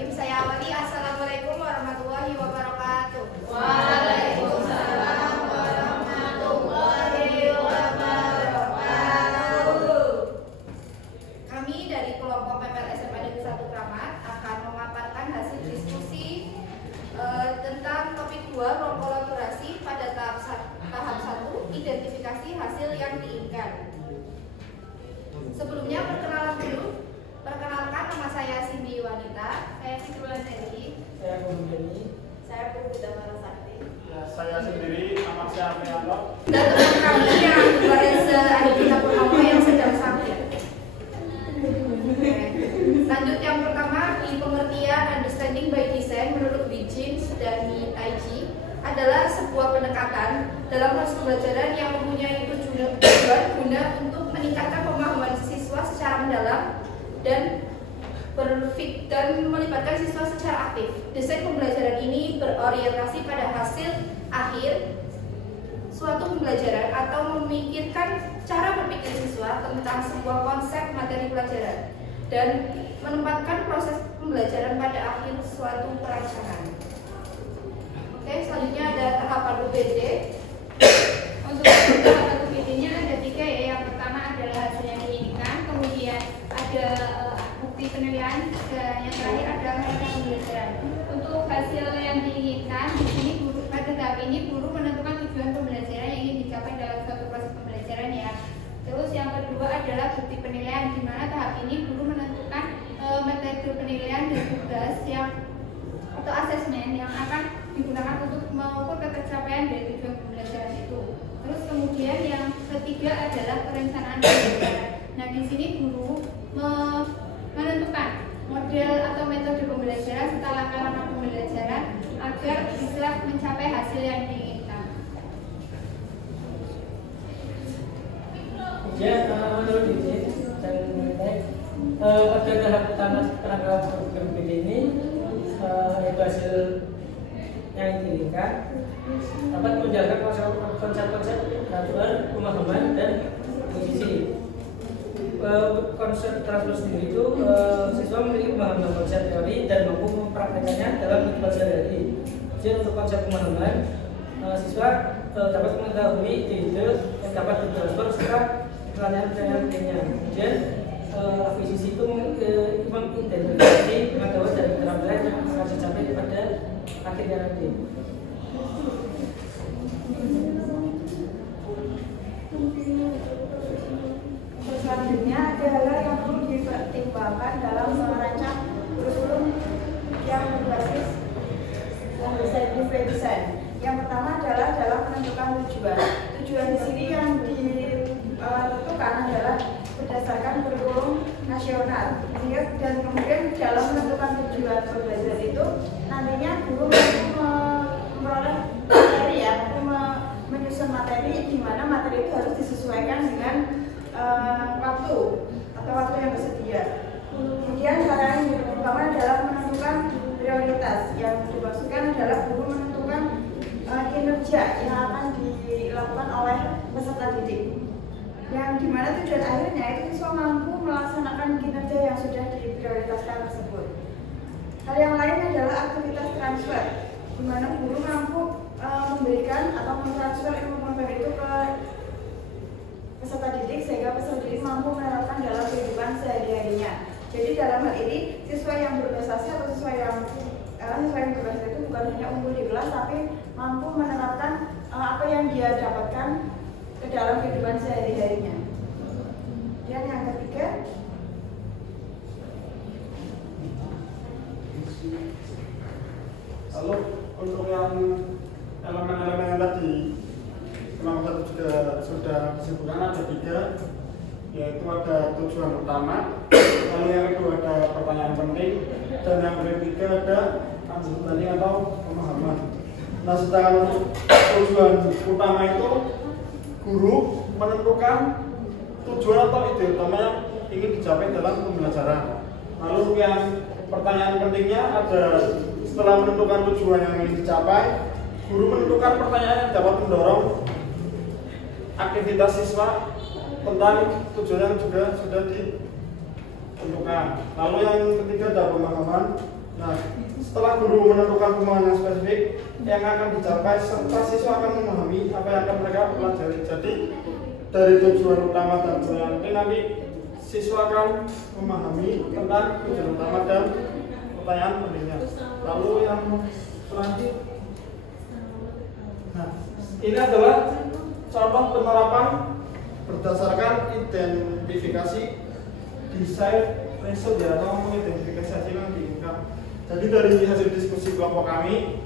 Bismillahirrahmanirrahim. Saya awali. Assalamualaikum warahmatullahi wabarakatuh. Waalaikumsalam warahmatullahi wabarakatuh. Kami dari kelompok PPL SMA Negeri 1 Kramat akan memaparkan hasil diskusi tentang topik 2 ruang kolaborasi pada tahap 1, identifikasi hasil yang diinginkan. Sebelumnya perkenalan dulu. Perkenalkan, nama saya Cindy Wanita. Saya Siti Wulandari. Saya Bumi. Saya Putri Damara Sakti. Ya, saya sendiri nama saya Aprianto. Dan teman kami yang kedua Elsa Aditya Purnomo yang sedang sakit. Lanjut, yang pertama, di pengertian understanding by design menurut Wiggins dan Taiji adalah sebuah pendekatan dalam proses pembelajaran yang mempunyai tujuan guna untuk meningkatkan pemahaman siswa secara mendalam dan melibatkan siswa secara aktif. Desain pembelajaran ini berorientasi pada hasil akhir suatu pembelajaran atau memikirkan cara berpikir siswa tentang sebuah konsep materi pelajaran dan menempatkan proses pembelajaran pada akhir suatu perancangan. Oke, selanjutnya ada tahapan UBD. Untuk tahapan UBD-nya ada 3 ya. Yang pertama adalah hasil yang diinginkan, kemudian ada bukti penilaian, dan yang terakhir adalah metode pembelajaran. Untuk hasil yang diinginkan, di sini pada tahap ini guru menentukan tujuan pembelajaran yang ingin dicapai dalam suatu proses pembelajaran ya. Terus yang kedua adalah bukti penilaian, di mana tahap ini guru menentukan metode penilaian dan tugas atau asesmen yang akan digunakan untuk mengukur ketercapaian dari tujuan pembelajaran itu. Terus kemudian yang ketiga adalah perencanaan pembelajaran. Nah, di sini guru menentukan model atau metode pembelajaran serta langkah-langkah pembelajaran agar bisa mencapai hasil yang diinginkan. Kemudian menurut ini dan pada tahap pertama penanggalan program BD ini yaitu hasil yang diinginkan dapat menjaga konsep-konsep aturan pemahaman dan posisi. Konsep transfer sendiri itu siswa memiliki pemahaman konsep teori dan mampu mempraktekannya dalam kehidupan sehari-hari. Kemudian untuk konsep pemahaman, siswa dapat mengetahui ide yang dapat ditransfer serta pertanyaan-pertanyaannya. Kemudian akuisisi itu mengidentifikasi pengetahuan dari keterampilan yang akan dicapai pada akhirnya nanti. Selanjutnya ada hal yang perlu dipertimbangkan dalam merancang kurikulum yang berbasis desain. Yang pertama adalah dalam menentukan tujuan. Tujuan di sini yang ditentukan adalah berdasarkan kurikulum nasional. Dan kemudian dalam menentukan tujuan pembelajaran itu nantinya guru memperoleh materi ya, menyusun materi di mana materi itu harus disesuaikan dengan waktu atau waktu yang tersedia. Kemudian cara yang pertama adalah menentukan prioritas. Yang dimaksudkan adalah guru menentukan kinerja yang akan dilakukan oleh peserta didik. Yang dimana tujuan akhirnya itu siswa mampu melaksanakan kinerja yang sudah diprioritaskan tersebut. Hal yang lain adalah aktivitas transfer, di mana guru mampu memberikan atau mentransfer ilmu pengetahuan itu ke peserta didik sehingga peserta didik mampu menerapkan dalam kehidupan sehari-harinya. Jadi dalam hal ini siswa yang berprestasi atau siswa yang berprestasi itu bukan hanya unggul di kelas, tapi mampu menerapkan apa yang dia dapatkan ke dalam kehidupan sehari-harinya. Dan yang ketiga, Lalu untuk yang elemen-elemen yang tadi nomor 1 juga sudah disebutkan ada 3, yaitu ada tujuan utama, lalu yang kedua ada pertanyaan penting, dan yang ketiga ada understanding atau pemahaman. Nah, sedangkan untuk tujuan utama itu guru menentukan tujuan atau ide utama yang ingin dicapai dalam pembelajaran. Lalu yang pertanyaan pentingnya ada setelah menentukan tujuan yang ingin dicapai, guru menentukan pertanyaan yang dapat mendorong aktivitas siswa tentang tujuan yang juga sudah ditentukan. Lalu yang ketiga ada pemahaman, Nah, setelah guru menentukan pemahaman yang spesifik yang akan dicapai serta siswa akan memahami apa yang akan mereka pelajari. Jadi dari tujuan utama dan penilaian nanti siswa akan memahami tentang tujuan utama dan pertanyaan pentingnya. Lalu yang selanjutnya, nah ini adalah contoh penerapan berdasarkan identifikasi desain result ya, atau mengidentifikasi hasil yang diinginkan. Jadi dari hasil diskusi kelompok kami,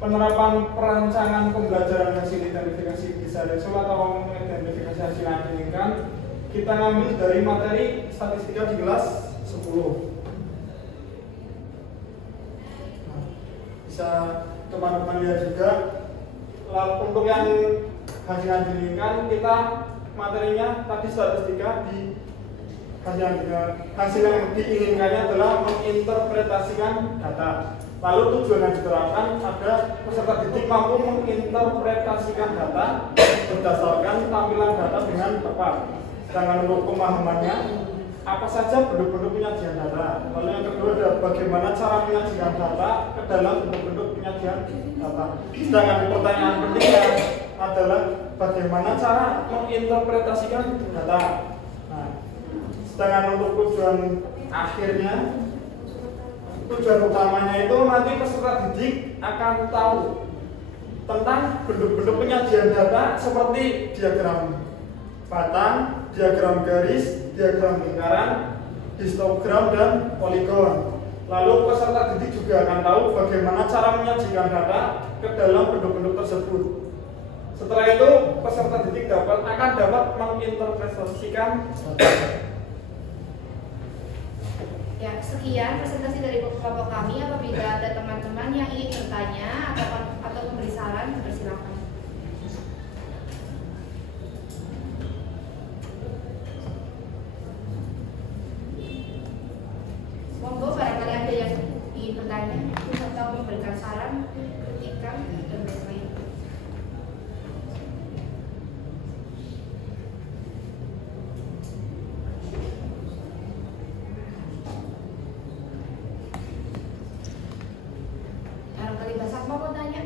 penerapan perancangan pembelajaran hasil identifikasi desain result atau mengidentifikasi hasil yang diinginkan kita ngambil dari materi statistika di kelas 10. Nah, bisa teman-teman lihat juga. Lalu untuk yang hasil yang diinginkan kita materinya tadi statistika di hasil yang diinginkannya adalah menginterpretasikan data. Lalu tujuan yang diterapkan ada peserta didik mampu menginterpretasikan data berdasarkan tampilan data dengan tepat. Sedangkan untuk pemahamannya apa saja bentuk-bentuk penyajian data. Lalu yang kedua ada bagaimana cara menyajikan data ke dalam bentuk-bentuk penyajian data. Sedangkan pertanyaan pentingnya adalah bagaimana cara menginterpretasikan data. Nah, sedangkan untuk tujuan akhirnya, tujuan utamanya itu nanti peserta didik akan tahu tentang bentuk-bentuk penyajian data seperti diagram batang, diagram garis, diagram lingkaran, histogram, dan poligon. Lalu peserta didik juga akan tahu bagaimana cara menyajikan data ke dalam bentuk-bentuk tersebut. Setelah itu peserta didik akan dapat menginterpretasikan data. Ya, sekian presentasi dari kelompok kami. Apabila ada teman-teman yang ingin bertanya atau memberi saran, bersilakan. Monggo, barangkali ada yang ingin bertanya atau memberikan saran, kritikan, dan lain-lain. Barangkali Mbak Sakma mau tanya?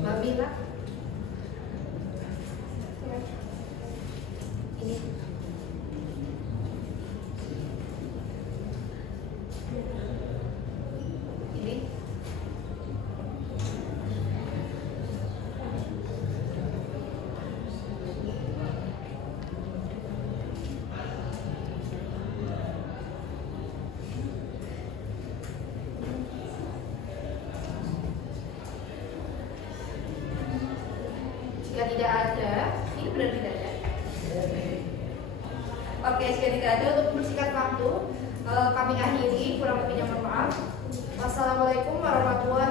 Mbak Mila? Ini. Ini. Jika tidak ada, ini benar tidak ada. Oke, jika tidak ada, untuk mempersingkat waktu, kami akhiri. Kurang lebihnya mohon maaf. Wassalamualaikum warahmatullahi